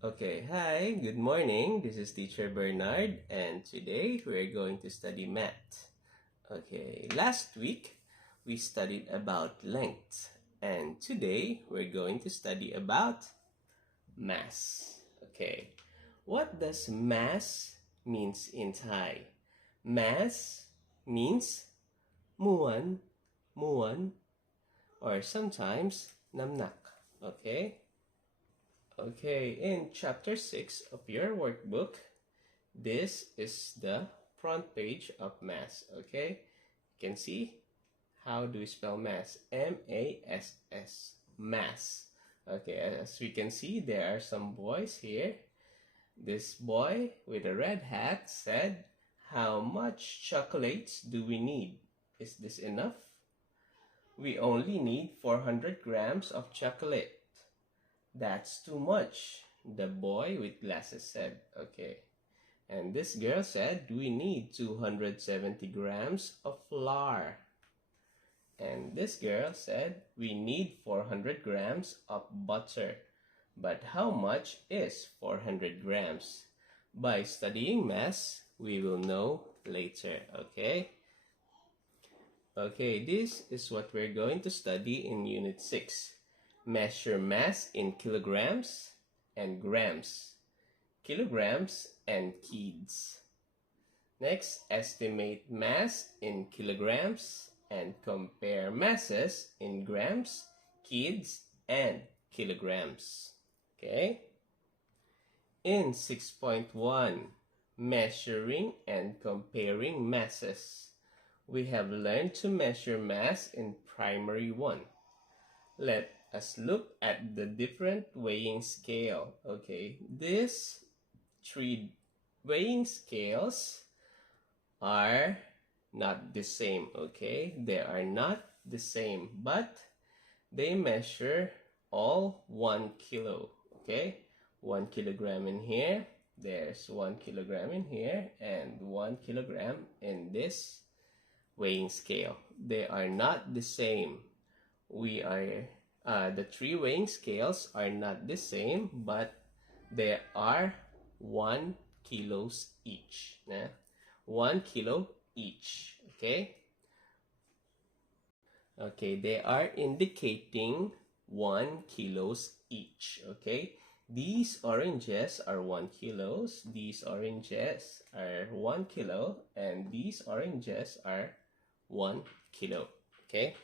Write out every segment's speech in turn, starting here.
Okay, hi, good morning. This is Teacher Bernard, and today we're going to study math. Okay, last week we studied about length, and today we're going to study about mass. Okay, what does mass means in Thai? Mass means muan, muan, or sometimes namnak. Okay. Okay, in chapter 6 of your workbook, this is the front page of mass. Okay, you can see how do we spell mass? M-A-S-S, mass. Okay, as we can see, there are some boys here. This boy with a red hat said, "How much chocolates do we need? Is this enough? We only need 400 grams of chocolate." "That's too much," the boy with glasses said. Okay. And this girl said, "We need 270 grams of flour." And this girl said, "We need 400 grams of butter." But how much is 400 grams? By studying mass, we will know later, okay? Okay, this is what we're going to study in Unit 6. Measure mass in kilograms and grams, kilograms and kids. Next, estimate mass in kilograms and compare masses in grams, kids, and kilograms. Okay? In 6.1, measuring and comparing masses, we have learned to measure mass in primary 1. Let us look at the different weighing scale. Okay, these 3 weighing scales are not the same. Okay, they are not the same, but they measure all 1 kilo. Okay, 1 kilogram in here, there's 1 kilogram in here, and 1 kilogram in this weighing scale. They are not the same. The 3 weighing scales are not the same, but they are 1 kilos each. 1 kilo each. Okay. Okay, they are indicating 1 kilos each. Okay. These oranges are 1 kilos. These oranges are 1 kilo, and these oranges are 1 kilo. Okay.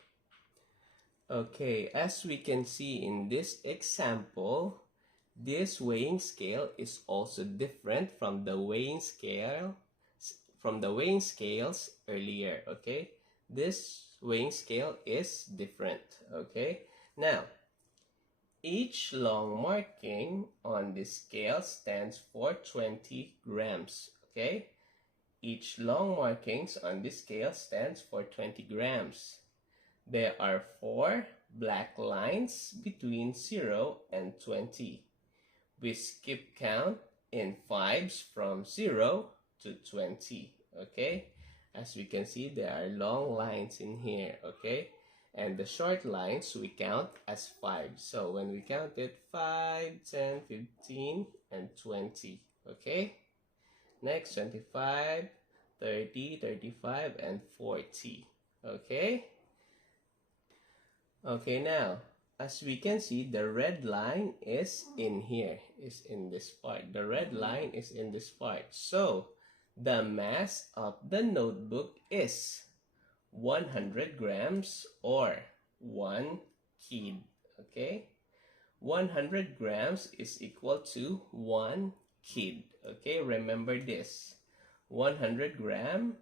Okay, as we can see in this example, this weighing scale is also different from the weighing scales earlier. Okay, this weighing scale is different. Okay, now each long marking on this scale stands for 20 grams. Okay, each long markings on this scale stands for 20 grams. There are 4 black lines between 0 and 20. We skip count in 5s from 0 to 20. Okay, as we can see, there are long lines in here. Okay, and the short lines we count as 5. So when we count it, 5, 10, 15, and 20. Okay, next 25, 30, 35, and 40. Okay. Okay, now, as we can see, the red line is in here, is in this part. The red line is in this part. So, the mass of the notebook is 100 grams or 1 kid. Okay? 100 grams is equal to 1 kid. Okay, remember this. 100 gram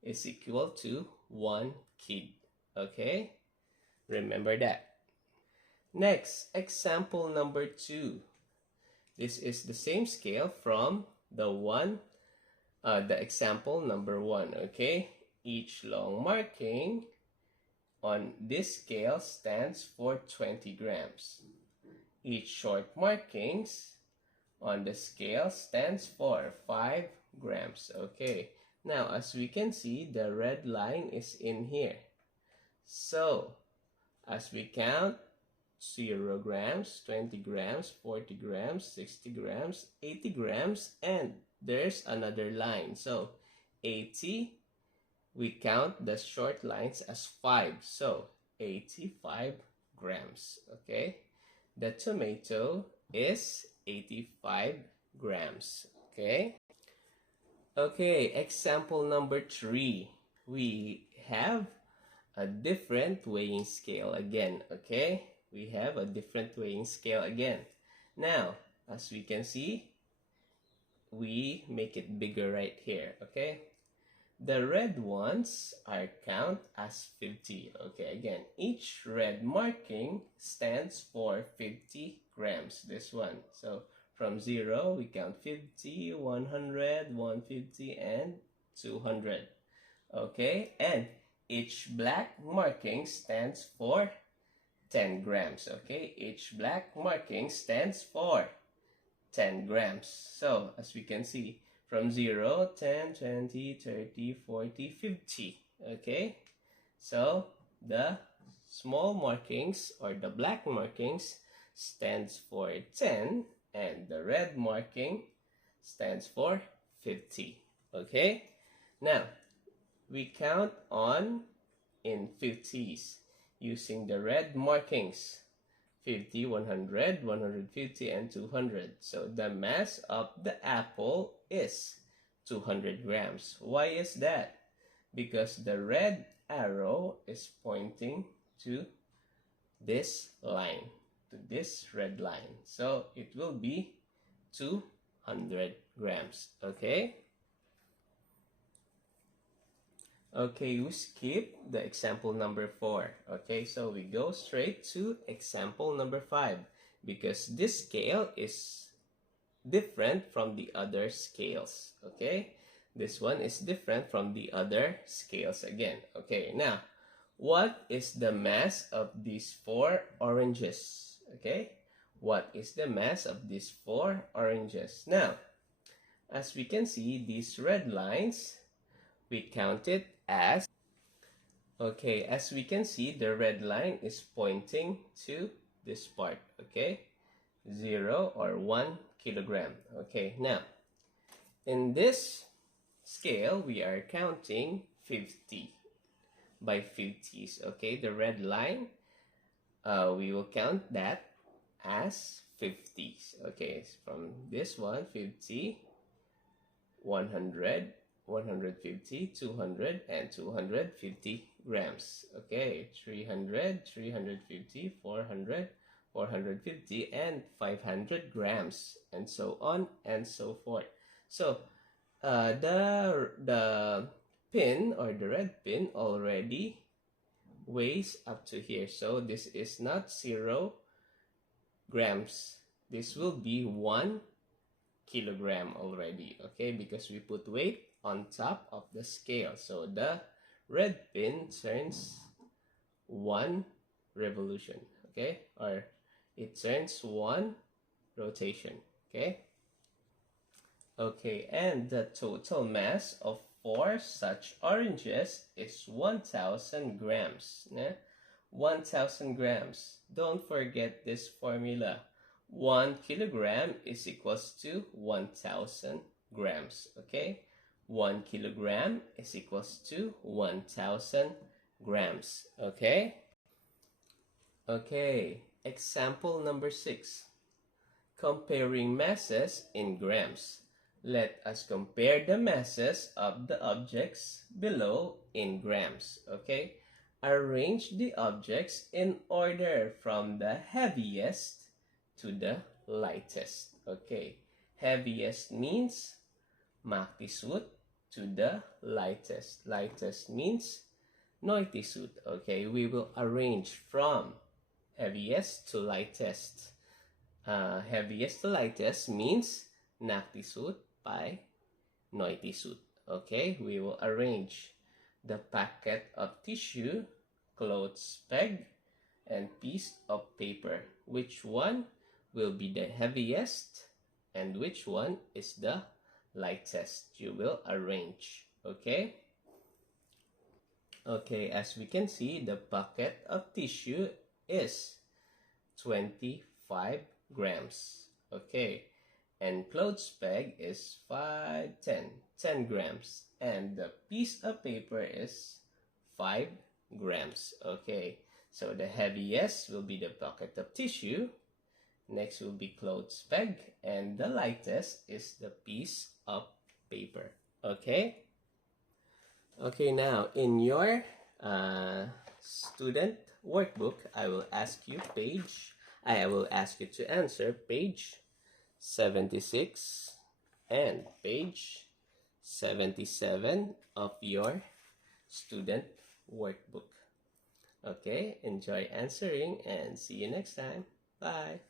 is equal to 1 kid. Okay? Remember that. Next, example number 2. This is the same scale from the example number 1. Okay, each long marking on this scale stands for 20 grams. Each short markings on the scale stands for 5 grams. Okay, now as we can see, the red line is in here. So as we count 0 grams, 20 grams, 40 grams, 60 grams, 80 grams, and there's another line. So 80, we count the short lines as 5. So 85 grams, okay? The tomato is 85 grams, okay? Okay, example number 3. We have a different weighing scale again, okay? We have a different weighing scale again. Now, as we can see, we make it bigger right here, okay? The red ones are count as 50. Okay, again, each red marking stands for 50 grams. This one. So from 0, we count 50, 100, 150, and 200. Okay, and each black marking stands for 10 grams. Okay, each black marking stands for 10 grams. So as we can see, from 0, 10, 20, 30, 40, 50. Okay, so the small markings or the black markings stands for 10 and the red marking stands for 50. Okay, now we count on in 50s using the red markings. 50, 100, 150, and 200. So the mass of the apple is 200 grams. Why is that? Because the red arrow is pointing to this line, to this red line. So it will be 200 grams. Okay? Okay, we skip the example number 4. Okay, so we go straight to example number 5 because this scale is different from the other scales. Okay, this one is different from the other scales again. Okay, now what is the mass of these 4 oranges? Okay, what is the mass of these 4 oranges? Now, as we can see, these red lines, we count it as, okay, as we can see, the red line is pointing to this part, okay? 0 or 1 kilogram. Okay, now, in this scale, we are counting 50 by 50s, okay? The red line, we will count that as 50s, okay? From this one, 50, 100, 150, 200, and 250 grams. Okay, 300, 350, 400, 450, and 500 grams, and so on and so forth. So, the pin or the red pin already weighs up to here. So this is not 0 grams. This will be 1 kilogram already, okay, because we put weight on top of the scale. So the red pin turns 1 revolution, okay, or it turns 1 rotation, okay. Okay, and the total mass of 4 such oranges is 1000 grams. 1000 grams. Don't forget this formula. 1 kilogram is equals to 1000 grams, okay? 1 kilogram is equals to 1000 grams, okay? Okay, example number 6. Comparing masses in grams. Let us compare the masses of the objects below in grams, okay? Arrange the objects in order from the heaviest to the lightest. Okay, heaviest means maktisut to the lightest. Lightest means noitisut. Okay, we will arrange from heaviest to lightest. Heaviest to lightest means naktisut by noitisut. Okay, we will arrange the packet of tissue, clothes peg, and piece of paper. Which one will be the heaviest and which one is the lightest? You will arrange, okay? Okay, as we can see, the packet of tissue is 25 grams. Okay, and clothes peg is 10 grams, and the piece of paper is 5 grams. Okay, so the heaviest will be the bucket of tissue. Next will be clothes peg, and the lightest is the piece of paper. Okay? Okay, now in your student workbook, I will ask you to answer page 76 and page 77 of your student workbook. Okay, enjoy answering and see you next time. Bye.